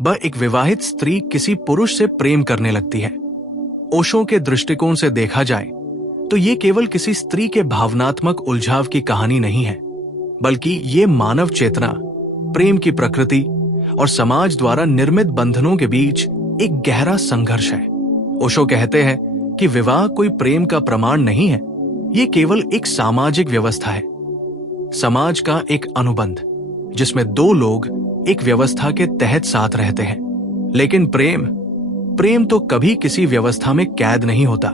वह एक विवाहित स्त्री किसी पुरुष से प्रेम करने लगती है। ओशो के दृष्टिकोण से देखा जाए तो ये केवल किसी स्त्री के भावनात्मक उलझाव की कहानी नहीं है, बल्कि ये मानव चेतना, प्रेम की प्रकृति और समाज द्वारा निर्मित बंधनों के बीच एक गहरा संघर्ष है। ओशो कहते हैं कि विवाह कोई प्रेम का प्रमाण नहीं है, ये केवल एक सामाजिक व्यवस्था है, समाज का एक अनुबंध जिसमें दो लोग एक व्यवस्था के तहत साथ रहते हैं। लेकिन प्रेम तो कभी किसी व्यवस्था में कैद नहीं होता।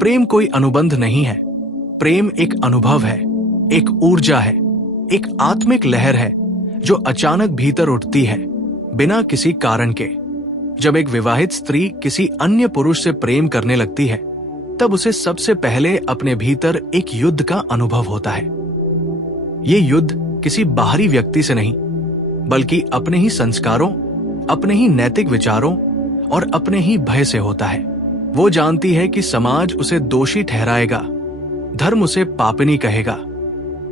प्रेम कोई अनुबंध नहीं है। प्रेम एक अनुभव है, एक ऊर्जा है, एक आत्मिक लहर है जो अचानक भीतर उठती है बिना किसी कारण के। जब एक विवाहित स्त्री किसी अन्य पुरुष से प्रेम करने लगती है, तब उसे सबसे पहले अपने भीतर एक युद्ध का अनुभव होता है। ये युद्ध किसी बाहरी व्यक्ति से नहीं, बल्कि अपने ही संस्कारों, अपने ही नैतिक विचारों और अपने ही भय से होता है। वो जानती है कि समाज उसे दोषी ठहराएगा, धर्म उसे पापिनी कहेगा,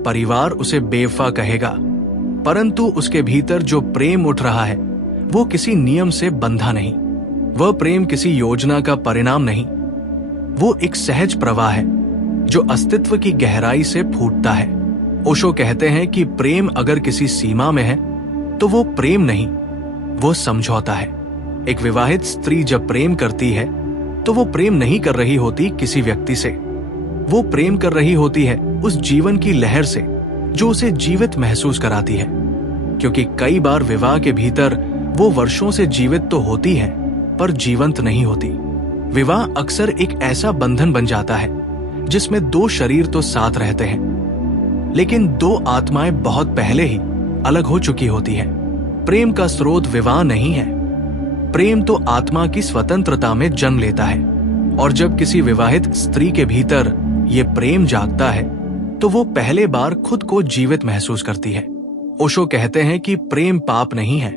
परिवार उसे बेवफा कहेगा, परंतु उसके भीतर जो प्रेम उठ रहा है वो किसी नियम से बंधा नहीं। वह प्रेम किसी योजना का परिणाम नहीं, वो एक सहज प्रवाह है जो अस्तित्व की गहराई से फूटता है। ओशो कहते हैं कि प्रेम अगर किसी सीमा में है तो वो प्रेम नहीं, वो समझौता है। एक विवाहित स्त्री जब प्रेम करती है तो वो प्रेम नहीं कर रही होती किसी व्यक्ति से, वो प्रेम कर रही होती है उस जीवन की लहर से जो उसे जीवित महसूस कराती है। क्योंकि कई बार विवाह के भीतर वो वर्षों से जीवित तो होती है पर जीवंत नहीं होती। विवाह अक्सर एक ऐसा बंधन बन जाता है जिसमें दो शरीर तो साथ रहते हैं, लेकिन दो आत्माएं बहुत पहले ही अलग हो चुकी होती है। प्रेम का स्रोत विवाह नहीं है। प्रेम तो आत्मा की स्वतंत्रता में जन्म लेता है, और जब किसी विवाहित स्त्री के भीतर ये प्रेम जागता है तो वो पहले बार खुद को जीवित महसूस करती है। ओशो कहते हैं कि प्रेम पाप नहीं है,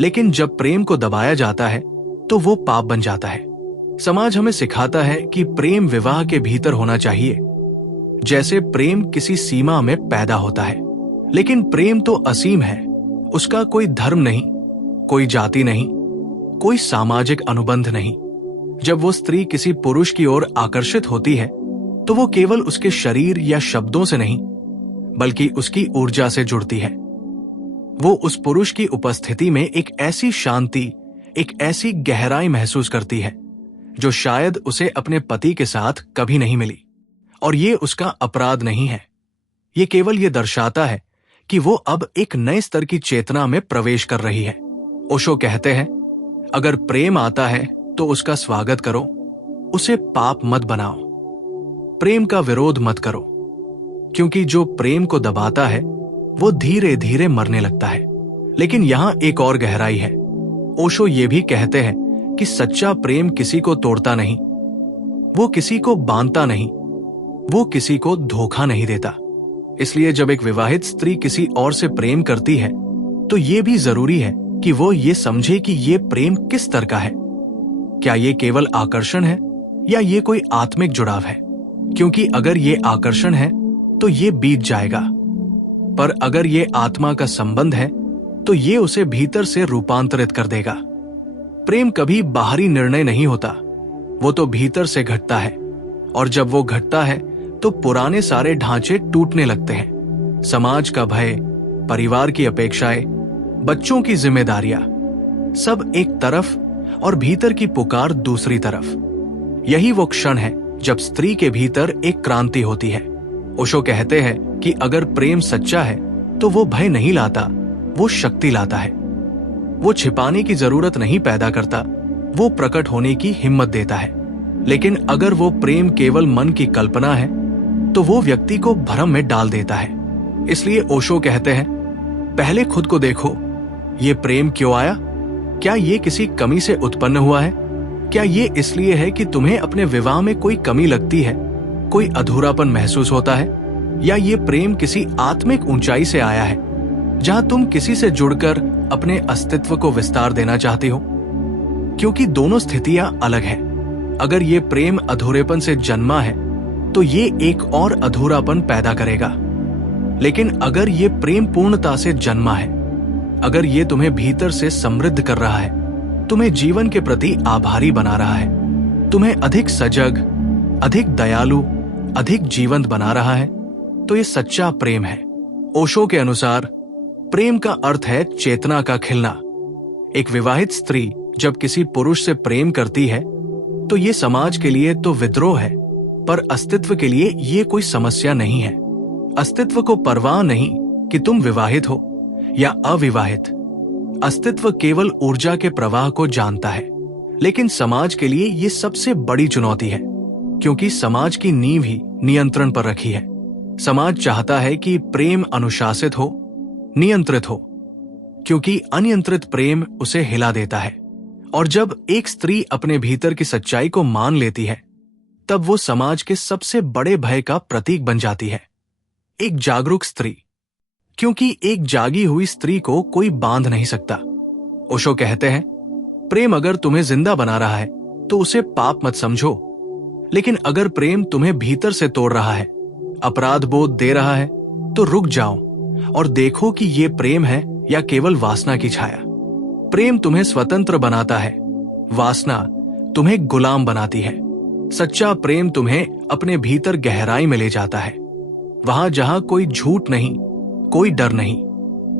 लेकिन जब प्रेम को दबाया जाता है तो वो पाप बन जाता है। समाज हमें सिखाता है कि प्रेम विवाह के भीतर होना चाहिए, जैसे प्रेम किसी सीमा में पैदा होता है। लेकिन प्रेम तो असीम है, उसका कोई धर्म नहीं, कोई जाति नहीं, कोई सामाजिक अनुबंध नहीं। जब वो स्त्री किसी पुरुष की ओर आकर्षित होती है तो वो केवल उसके शरीर या शब्दों से नहीं, बल्कि उसकी ऊर्जा से जुड़ती है। वो उस पुरुष की उपस्थिति में एक ऐसी शांति, एक ऐसी गहराई महसूस करती है जो शायद उसे अपने पति के साथ कभी नहीं मिली। और ये उसका अपराध नहीं है, ये केवल ये दर्शाता है कि वो अब एक नए स्तर की चेतना में प्रवेश कर रही है। ओशो कहते हैं, अगर प्रेम आता है तो उसका स्वागत करो, उसे पाप मत बनाओ, प्रेम का विरोध मत करो, क्योंकि जो प्रेम को दबाता है वो धीरे धीरे मरने लगता है। लेकिन यहां एक और गहराई है। ओशो ये भी कहते हैं कि सच्चा प्रेम किसी को तोड़ता नहीं, वो किसी को बांधता नहीं, वो किसी को धोखा नहीं देता। इसलिए जब एक विवाहित स्त्री किसी और से प्रेम करती है तो ये भी जरूरी है कि वो ये समझे कि ये प्रेम किस स्तर का है। क्या ये केवल आकर्षण है या ये कोई आत्मिक जुड़ाव है? क्योंकि अगर ये आकर्षण है तो ये बीत जाएगा, पर अगर ये आत्मा का संबंध है तो ये उसे भीतर से रूपांतरित कर देगा। प्रेम कभी बाहरी निर्णय नहीं होता, वो तो भीतर से घटता है, और जब वो घटता है तो पुराने सारे ढांचे टूटने लगते हैं। समाज का भय, परिवार की अपेक्षाएं, बच्चों की जिम्मेदारियां, सब एक तरफ और भीतर की पुकार दूसरी तरफ। यही वो क्षण है जब स्त्री के भीतर एक क्रांति होती है। ओशो कहते हैं कि अगर प्रेम सच्चा है तो वो भय नहीं लाता, वो शक्ति लाता है। वो छिपाने की जरूरत नहीं पैदा करता, वो प्रकट होने की हिम्मत देता है। लेकिन अगर वो प्रेम केवल मन की कल्पना है तो वो व्यक्ति को भ्रम में डाल देता है। इसलिए ओशो कहते हैं, पहले खुद को देखो, ये प्रेम क्यों आया? क्या ये किसी कमी से उत्पन्न हुआ है? क्या ये इसलिए है कि तुम्हें अपने विवाह में कोई कमी लगती है, कोई अधूरापन महसूस होता है? या ये प्रेम किसी आत्मिक ऊंचाई से आया है जहां तुम किसी से जुड़कर अपने अस्तित्व को विस्तार देना चाहते हो? क्योंकि दोनों स्थितियां अलग हैं। अगर ये प्रेम अधूरेपन से जन्मा है तो ये एक और अधूरापन पैदा करेगा। लेकिन अगर ये प्रेम पूर्णता से जन्मा है, अगर ये तुम्हें भीतर से समृद्ध कर रहा है, तुम्हें जीवन के प्रति आभारी बना रहा है, तुम्हें अधिक सजग, अधिक दयालु, अधिक जीवंत बना रहा है, तो ये सच्चा प्रेम है। ओशो के अनुसार प्रेम का अर्थ है चेतना का खिलना। एक विवाहित स्त्री जब किसी पुरुष से प्रेम करती है तो ये समाज के लिए तो विद्रोह है, पर अस्तित्व के लिए ये कोई समस्या नहीं है। अस्तित्व को परवाह नहीं कि तुम विवाहित हो या अविवाहित। अस्तित्व केवल ऊर्जा के प्रवाह को जानता है। लेकिन समाज के लिए ये सबसे बड़ी चुनौती है, क्योंकि समाज की नींव ही नियंत्रण पर रखी है। समाज चाहता है कि प्रेम अनुशासित हो, नियंत्रित हो, क्योंकि अनियंत्रित प्रेम उसे हिला देता है। और जब एक स्त्री अपने भीतर की सच्चाई को मान लेती है, तब वो समाज के सबसे बड़े भय का प्रतीक बन जाती है। एक जागरूक स्त्री, क्योंकि एक जागी हुई स्त्री को कोई बांध नहीं सकता। ओशो कहते हैं, प्रेम अगर तुम्हें जिंदा बना रहा है तो उसे पाप मत समझो, लेकिन अगर प्रेम तुम्हें भीतर से तोड़ रहा है, अपराध बोध दे रहा है, तो रुक जाओ और देखो कि ये प्रेम है या केवल वासना की छाया। प्रेम तुम्हें स्वतंत्र बनाता है, वासना तुम्हें गुलाम बनाती है। सच्चा प्रेम तुम्हें अपने भीतर गहराई में ले जाता है, वहां जहां कोई झूठ नहीं, कोई डर नहीं।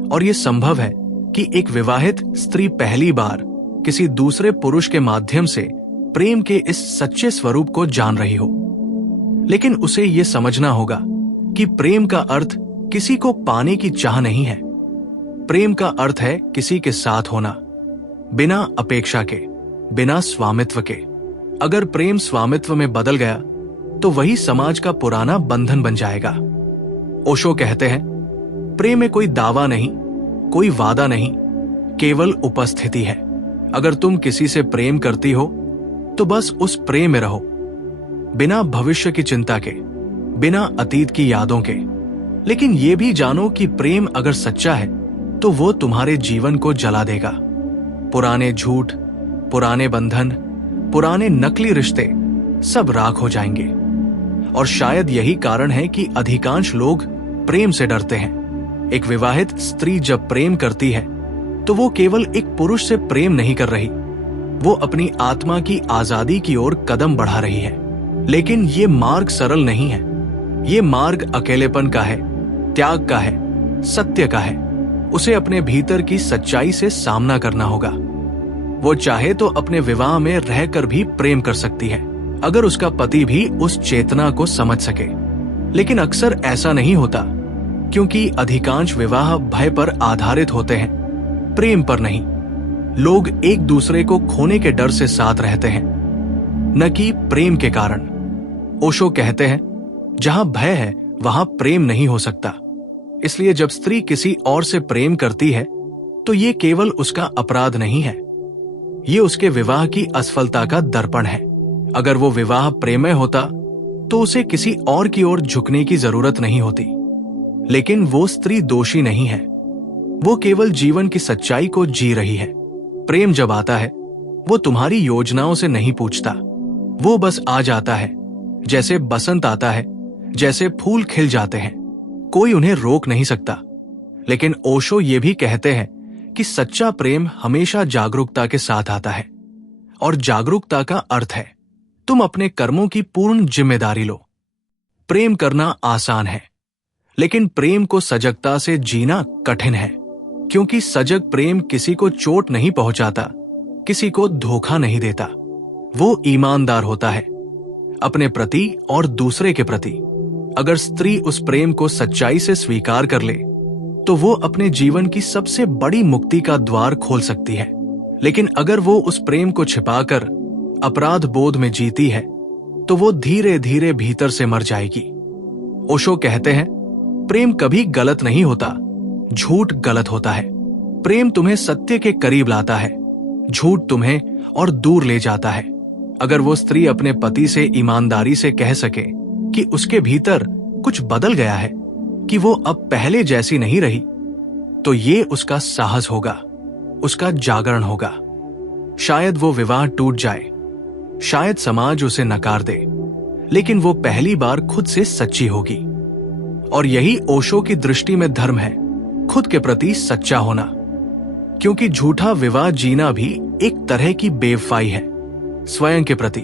और यह संभव है कि एक विवाहित स्त्री पहली बार किसी दूसरे पुरुष के माध्यम से प्रेम के इस सच्चे स्वरूप को जान रही हो, लेकिन उसे यह समझना होगा कि प्रेम का अर्थ किसी को पाने की चाह नहीं है। प्रेम का अर्थ है किसी के साथ होना, बिना अपेक्षा के, बिना स्वामित्व के। अगर प्रेम स्वामित्व में बदल गया तो वही समाज का पुराना बंधन बन जाएगा। ओशो कहते हैं, प्रेम में कोई दावा नहीं, कोई वादा नहीं, केवल उपस्थिति है। अगर तुम किसी से प्रेम करती हो तो बस उस प्रेम में रहो, बिना भविष्य की चिंता के, बिना अतीत की यादों के। लेकिन यह भी जानो कि प्रेम अगर सच्चा है तो वो तुम्हारे जीवन को जला देगा। पुराने झूठ, पुराने बंधन, पुराने नकली रिश्ते सब राख हो जाएंगे। और शायद यही कारण है कि अधिकांश लोग प्रेम से डरते हैं। एक विवाहित स्त्री जब प्रेम करती है तो वो केवल एक पुरुष से प्रेम नहीं कर रही, वो अपनी आत्मा की आजादी की ओर कदम बढ़ा रही है। लेकिन ये मार्ग सरल नहीं है। ये मार्ग अकेलेपन का है, त्याग का है, सत्य का है। उसे अपने भीतर की सच्चाई से सामना करना होगा। वो चाहे तो अपने विवाह में रहकर भी प्रेम कर सकती है, अगर उसका पति भी उस चेतना को समझ सके। लेकिन अक्सर ऐसा नहीं होता, क्योंकि अधिकांश विवाह भय पर आधारित होते हैं, प्रेम पर नहीं। लोग एक दूसरे को खोने के डर से साथ रहते हैं, न कि प्रेम के कारण। ओशो कहते हैं, जहां भय है वहां प्रेम नहीं हो सकता। इसलिए जब स्त्री किसी और से प्रेम करती है तो ये केवल उसका अपराध नहीं है, ये उसके विवाह की असफलता का दर्पण है। अगर वो विवाह प्रेमय होता तो उसे किसी और की ओर झुकने की जरूरत नहीं होती। लेकिन वो स्त्री दोषी नहीं है, वो केवल जीवन की सच्चाई को जी रही है। प्रेम जब आता है वो तुम्हारी योजनाओं से नहीं पूछता, वो बस आ जाता है। जैसे बसंत आता है, जैसे फूल खिल जाते हैं, कोई उन्हें रोक नहीं सकता। लेकिन ओशो ये भी कहते हैं कि सच्चा प्रेम हमेशा जागरूकता के साथ आता है। और जागरूकता का अर्थ है तुम अपने कर्मों की पूर्ण जिम्मेदारी लो। प्रेम करना आसान है, लेकिन प्रेम को सजगता से जीना कठिन है, क्योंकि सजग प्रेम किसी को चोट नहीं पहुंचाता, किसी को धोखा नहीं देता। वो ईमानदार होता है, अपने प्रति और दूसरे के प्रति। अगर स्त्री उस प्रेम को सच्चाई से स्वीकार कर ले तो वो अपने जीवन की सबसे बड़ी मुक्ति का द्वार खोल सकती है। लेकिन अगर वो उस प्रेम को छिपाकर अपराध बोध में जीती है तो वो धीरे धीरे भीतर से मर जाएगी। ओशो कहते हैं, प्रेम कभी गलत नहीं होता, झूठ गलत होता है। प्रेम तुम्हें सत्य के करीब लाता है, झूठ तुम्हें और दूर ले जाता है। अगर वो स्त्री अपने पति से ईमानदारी से कह सके कि उसके भीतर कुछ बदल गया है, कि वो अब पहले जैसी नहीं रही, तो ये उसका साहस होगा, उसका जागरण होगा। शायद वो विवाह टूट जाए, शायद समाज उसे नकार दे, लेकिन वो पहली बार खुद से सच्ची होगी। और यही ओशो की दृष्टि में धर्म है, खुद के प्रति सच्चा होना। क्योंकि झूठा विवाद जीना भी एक तरह की बेवफाई है स्वयं के प्रति।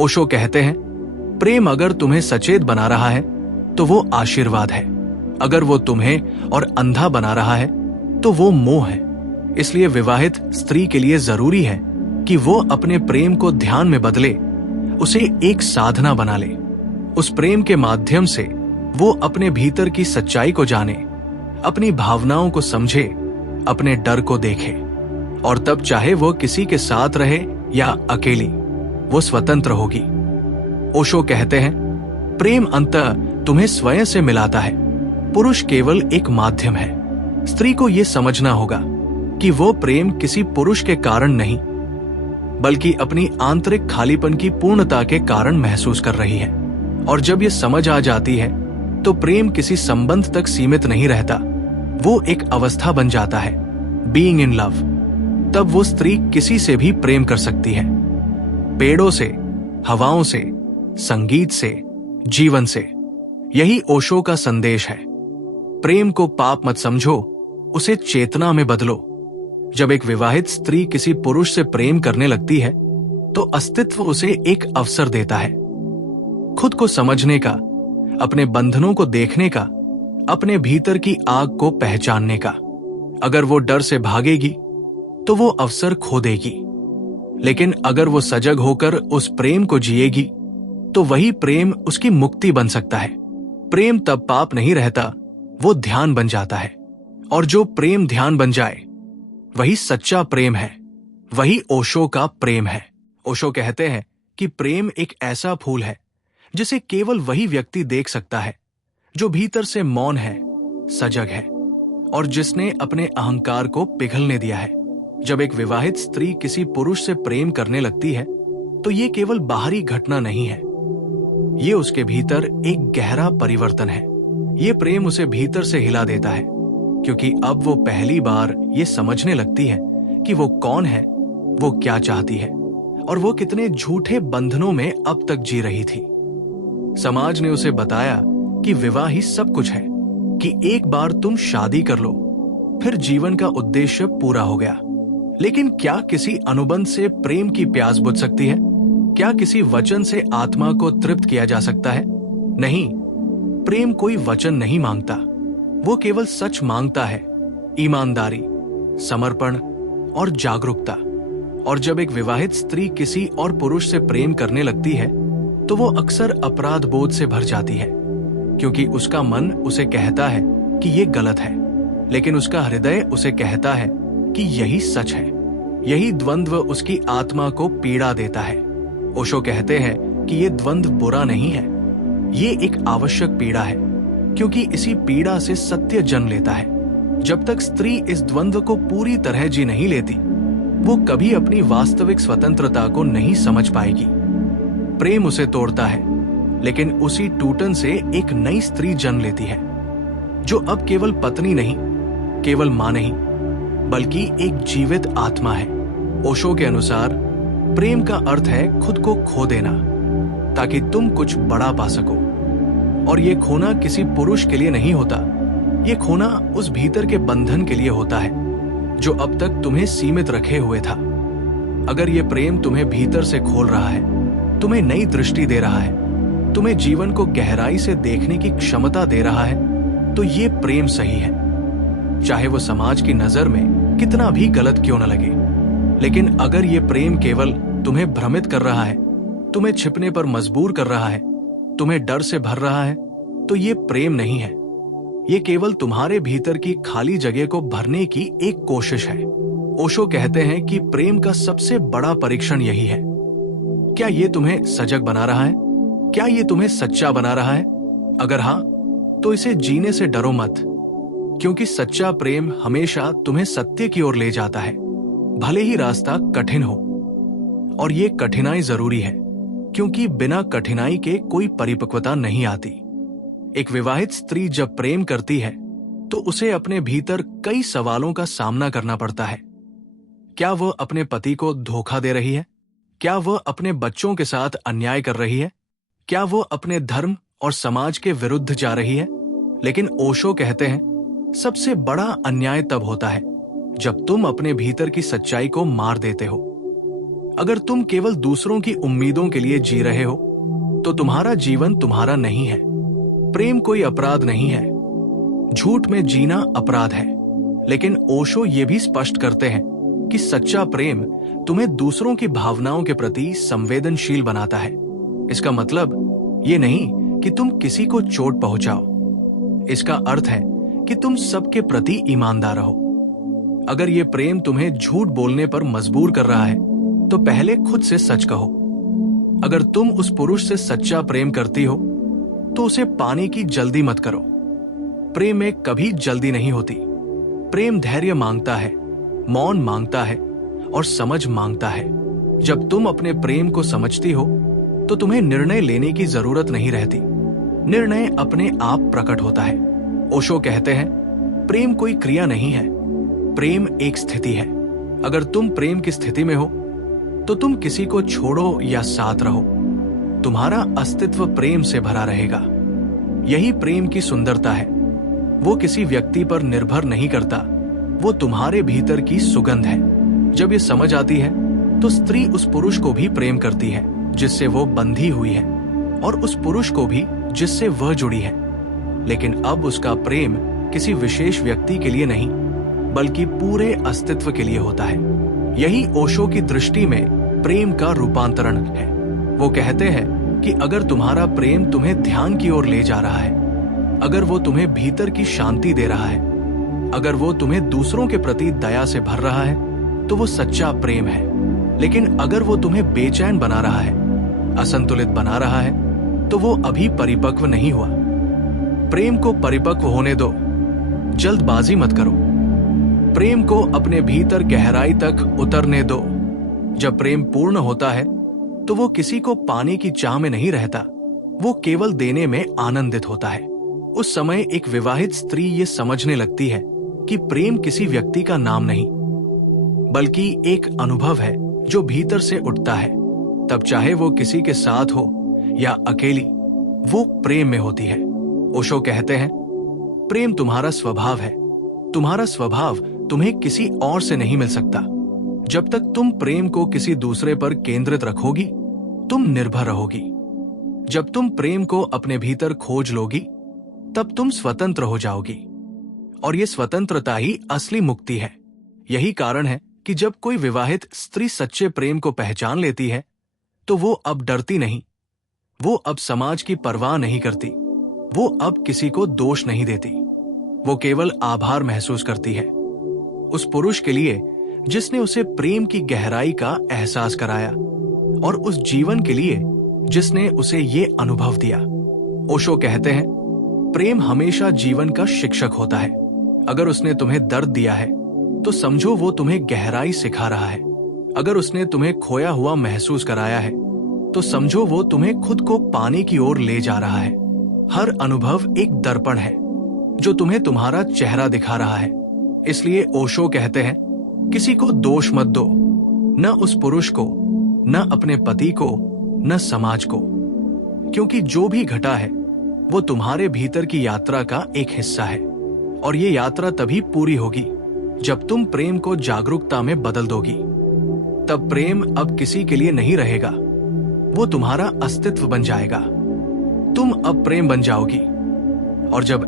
ओशो कहते हैं, प्रेम अगर तुम्हें सचेत बना रहा है तो वो आशीर्वाद है, अगर वो तुम्हें और अंधा बना रहा है तो वो मोह है। इसलिए विवाहित स्त्री के लिए जरूरी है कि वो अपने प्रेम को ध्यान में बदले, उसे एक साधना बना ले। उस प्रेम के माध्यम से वो अपने भीतर की सच्चाई को जाने, अपनी भावनाओं को समझे, अपने डर को देखे, और तब चाहे वो किसी के साथ रहे या अकेली, वो स्वतंत्र होगी। ओशो कहते हैं, प्रेम अंततः तुम्हें स्वयं से मिलाता है, पुरुष केवल एक माध्यम है। स्त्री को यह समझना होगा कि वो प्रेम किसी पुरुष के कारण नहीं, बल्कि अपनी आंतरिक खालीपन की पूर्णता के कारण महसूस कर रही है। और जब ये समझ आ जाती है तो प्रेम किसी संबंध तक सीमित नहीं रहता, वो एक अवस्था बन जाता है, बीइंग इन लव। तब वो स्त्री किसी से भी प्रेम कर सकती है, पेड़ों से, हवाओं से, संगीत से, जीवन से। यही ओशो का संदेश है। प्रेम को पाप मत समझो, उसे चेतना में बदलो। जब एक विवाहित स्त्री किसी पुरुष से प्रेम करने लगती है तो अस्तित्व उसे एक अवसर देता है, खुद को समझने का, अपने बंधनों को देखने का, अपने भीतर की आग को पहचानने का। अगर वो डर से भागेगी तो वो अवसर खो देगी, लेकिन अगर वो सजग होकर उस प्रेम को जिएगी तो वही प्रेम उसकी मुक्ति बन सकता है। प्रेम तब पाप नहीं रहता, वो ध्यान बन जाता है। और जो प्रेम ध्यान बन जाए वही सच्चा प्रेम है, वही ओशो का प्रेम है। ओशो कहते हैं कि प्रेम एक ऐसा फूल है जिसे केवल वही व्यक्ति देख सकता है जो भीतर से मौन है, सजग है, और जिसने अपने अहंकार को पिघलने दिया है। जब एक विवाहित स्त्री किसी पुरुष से प्रेम करने लगती है तो ये केवल बाहरी घटना नहीं है, ये उसके भीतर एक गहरा परिवर्तन है। ये प्रेम उसे भीतर से हिला देता है, क्योंकि अब वो पहली बार ये समझने लगती है कि वो कौन है, वो क्या चाहती है, और वो कितने झूठे बंधनों में अब तक जी रही थी। समाज ने उसे बताया कि विवाह ही सब कुछ है, कि एक बार तुम शादी कर लो फिर जीवन का उद्देश्य पूरा हो गया। लेकिन क्या किसी अनुबंध से प्रेम की प्यास बुझ सकती है? क्या किसी वचन से आत्मा को तृप्त किया जा सकता है? नहीं, प्रेम कोई वचन नहीं मांगता, वो केवल सच मांगता है, ईमानदारी, समर्पण और जागरूकता। और जब एक विवाहित स्त्री किसी और पुरुष से प्रेम करने लगती है तो वो अक्सर अपराध बोध से भर जाती है, क्योंकि उसका मन उसे कहता है कि ये गलत है, लेकिन उसका हृदय उसे कहता है कि यही सच है। यही द्वंद्व उसकी आत्मा को पीड़ा देता है। ओशो कहते हैं कि ये द्वंद्व बुरा नहीं है, ये एक आवश्यक पीड़ा है, क्योंकि इसी पीड़ा से सत्य जन्म लेता है। जब तक स्त्री इस द्वंद्व को पूरी तरह जी नहीं लेती, वो कभी अपनी वास्तविक स्वतंत्रता को नहीं समझ पाएगी। प्रेम उसे तोड़ता है, लेकिन उसी टूटन से एक नई स्त्री जन्म लेती है, जो अब केवल पत्नी नहीं, केवल मां नहीं, बल्कि एक जीवित आत्मा है। ओशो के अनुसार प्रेम का अर्थ है खुद को खो देना, ताकि तुम कुछ बड़ा पा सको। और ये खोना किसी पुरुष के लिए नहीं होता, ये खोना उस भीतर के बंधन के लिए होता है जो अब तक तुम्हें सीमित रखे हुए था। अगर ये प्रेम तुम्हें भीतर से खोल रहा है, तुम्हें नई दृष्टि दे रहा है, तुम्हें जीवन को गहराई से देखने की क्षमता दे रहा है, तो ये प्रेम सही है, चाहे वो समाज की नजर में कितना भी गलत क्यों न लगे। लेकिन अगर ये प्रेम केवल तुम्हें भ्रमित कर रहा है, तुम्हें छिपने पर मजबूर कर रहा है, तुम्हें डर से भर रहा है, तो ये प्रेम नहीं है, ये केवल तुम्हारे भीतर की खाली जगह को भरने की एक कोशिश है। ओशो कहते हैं कि प्रेम का सबसे बड़ा परीक्षण यही है, क्या ये तुम्हें सजग बना रहा है? क्या ये तुम्हें सच्चा बना रहा है? अगर हाँ, तो इसे जीने से डरो मत, क्योंकि सच्चा प्रेम हमेशा तुम्हें सत्य की ओर ले जाता है, भले ही रास्ता कठिन हो। और ये कठिनाई जरूरी है, क्योंकि बिना कठिनाई के कोई परिपक्वता नहीं आती। एक विवाहित स्त्री जब प्रेम करती है तो उसे अपने भीतर कई सवालों का सामना करना पड़ता है। क्या वह अपने पति को धोखा दे रही है? क्या वह अपने बच्चों के साथ अन्याय कर रही है? क्या वह अपने धर्म और समाज के विरुद्ध जा रही है? लेकिन ओशो कहते हैं, सबसे बड़ा अन्याय तब होता है जब तुम अपने भीतर की सच्चाई को मार देते हो। अगर तुम केवल दूसरों की उम्मीदों के लिए जी रहे हो तो तुम्हारा जीवन तुम्हारा नहीं है। प्रेम कोई अपराध नहीं है। झूठ में जीना अपराध है, लेकिन ओशो ये भी स्पष्ट करते हैं कि सच्चा प्रेम तुम्हें दूसरों की भावनाओं के प्रति संवेदनशील बनाता है। इसका मतलब ये नहीं कि तुम किसी को चोट पहुंचाओ। इसका अर्थ है कि तुम सबके प्रति ईमानदार रहो। अगर ये प्रेम तुम्हें झूठ बोलने पर मजबूर कर रहा है तो पहले खुद से सच कहो। अगर तुम उस पुरुष से सच्चा प्रेम करती हो तो उसे पाने की जल्दी मत करो। प्रेम में कभी जल्दी नहीं होती। प्रेम धैर्य मांगता है, मौन मांगता है और समझ मांगता है। जब तुम अपने प्रेम को समझती हो तो तुम्हें निर्णय लेने की जरूरत नहीं रहती। निर्णय अपने आप प्रकट होता है। ओशो कहते हैं, प्रेम कोई क्रिया नहीं है, प्रेम एक स्थिति है। अगर तुम प्रेम की स्थिति में हो तो तुम किसी को छोड़ो या साथ रहो, तुम्हारा अस्तित्व प्रेम से भरा रहेगा। यही प्रेम की सुंदरता है। वो किसी व्यक्ति पर निर्भर नहीं करता, वो तुम्हारे भीतर की सुगंध है। जब ये समझ आती है तो स्त्री उस पुरुष को भी प्रेम करती है जिससे वो बंधी हुई है, और उस पुरुष को भी जिससे वह जुड़ी है। लेकिन अब उसका प्रेम किसी विशेष व्यक्ति के लिए नहीं, बल्कि पूरे अस्तित्व के लिए होता है। यही ओशो की दृष्टि में प्रेम का रूपांतरण है। वो कहते हैं कि अगर तुम्हारा प्रेम तुम्हें ध्यान की ओर ले जा रहा है, अगर वो तुम्हें भीतर की शांति दे रहा है, अगर वो तुम्हें दूसरों के प्रति दया से भर रहा है, तो वो सच्चा प्रेम है। लेकिन अगर वो तुम्हें बेचैन बना रहा है, असंतुलित बना रहा है, तो वो अभी परिपक्व नहीं हुआ। प्रेम को परिपक्व होने दो, जल्दबाजी मत करो। प्रेम को अपने भीतर गहराई तक उतरने दो। जब प्रेम पूर्ण होता है तो वो किसी को पाने की चाह में नहीं रहता, वो केवल देने में आनंदित होता है। उस समय एक विवाहित स्त्री ये समझने लगती है कि प्रेम किसी व्यक्ति का नाम नहीं, बल्कि एक अनुभव है जो भीतर से उठता है। तब चाहे वो किसी के साथ हो या अकेली, वो प्रेम में होती है। ओशो कहते हैं, प्रेम तुम्हारा स्वभाव है। तुम्हारा स्वभाव तुम्हें किसी और से नहीं मिल सकता। जब तक तुम प्रेम को किसी दूसरे पर केंद्रित रखोगी, तुम निर्भर रहोगी। जब तुम प्रेम को अपने भीतर खोज लोगी, तब तुम स्वतंत्र हो जाओगी। और ये स्वतंत्रता ही असली मुक्ति है। यही कारण है कि जब कोई विवाहित स्त्री सच्चे प्रेम को पहचान लेती है, तो वो अब डरती नहीं, वो अब समाज की परवाह नहीं करती, वो अब किसी को दोष नहीं देती। वो केवल आभार महसूस करती है उस पुरुष के लिए जिसने उसे प्रेम की गहराई का एहसास कराया, और उस जीवन के लिए जिसने उसे ये अनुभव दिया। ओशो कहते हैं, प्रेम हमेशा जीवन का शिक्षक होता है। अगर उसने तुम्हें दर्द दिया है तो समझो वो तुम्हें गहराई सिखा रहा है। अगर उसने तुम्हें खोया हुआ महसूस कराया है तो समझो वो तुम्हें खुद को पाने की ओर ले जा रहा है। हर अनुभव एक दर्पण है जो तुम्हें तुम्हारा चेहरा दिखा रहा है। इसलिए ओशो कहते हैं, किसी को दोष मत दो, न उस पुरुष को, न अपने पति को, न समाज को, क्योंकि जो भी घटा है वो तुम्हारे भीतर की यात्रा का एक हिस्सा है। और ये यात्रा तभी पूरी होगी जब तुम प्रेम को जागरूकता में बदल दोगी। तब प्रेम अब किसी के लिए नहीं रहेगा, वो तुम्हारा अस्तित्व बन जाएगा। तुम अब प्रेम बन जाओगी। और जब